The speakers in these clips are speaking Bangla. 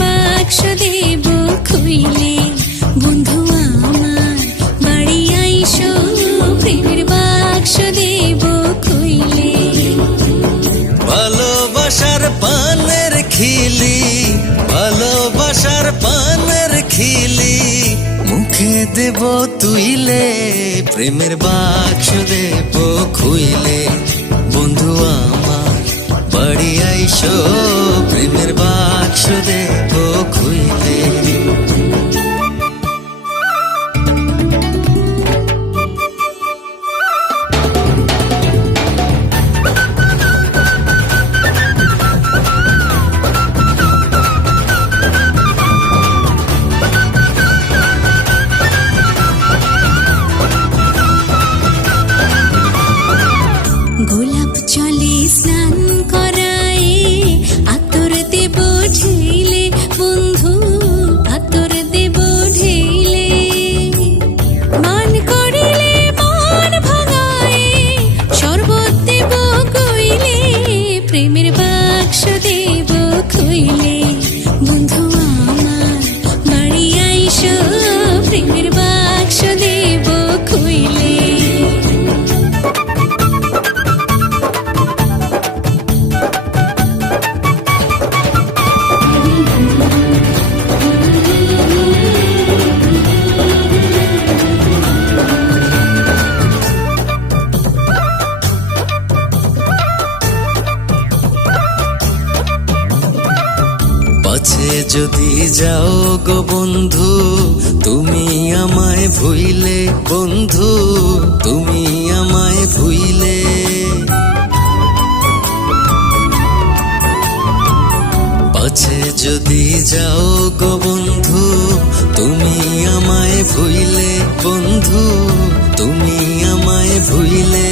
বাক্স দেব খুইলে, বন্ধু আমার বাড়ি আইসো, প্রেমের বাক্স দেব খুইলে। ভালোবাসার পানের খিলি, ভালোবাসার পানের খিলি, মুখে দেব তুইলে, প্রেমের বাক্স দেব খুইলে, বন্ধু আমার বাড়ি আইসো, প্রেমের বাক্স দেব খুইলে। গোলাপ জলে স্নান করায়, আতর দেব ঢেলে, বন্ধু আতর দেব ঢেলে। মান করিলে মন ভাঙায়, শরবত দেব কইলে, প্রেমের বাক্স দেব খুইলে, বন্ধু আমার বাড়ি আইসো, প্রেমের বাক্স দেব খুইলে। পাছে যদি যাও গো বন্ধু, তুমি আমায় ভুইলে, বন্ধু তুমি আমায় ভুইলে। পাছে যদি যাও গো বন্ধু, তুমি আমায় ভুইলে, বন্ধু তুমি আমায় ভুইলে।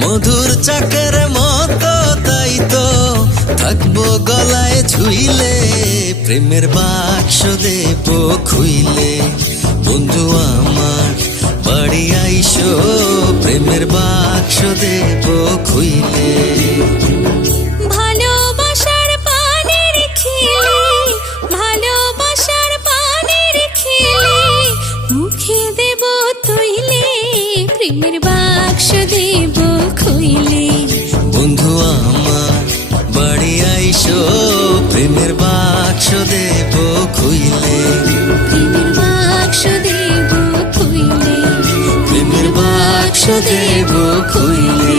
মধুর চাকের মতো তাই তো থাকবো গলায় ঝুইলে, প্রেমের বাক্স দেব খুইলে, বন্ধু আমার বাড়ি আইসো, প্রেমের বাক্স দেব খুইলে। ভালোবাসার পানের খিলি, ভালোবাসার পানের খিলি, মুখে দেব তুইলে, প্রেমের বাক্স দেব খুইলে, বন্ধু আমার বাড়ি আইসো, প্রেমের বাক্স দেব খুইলে, প্রেমের বাক্স দেব খুইলে, প্রেমের বাক্স দেব খুইলে।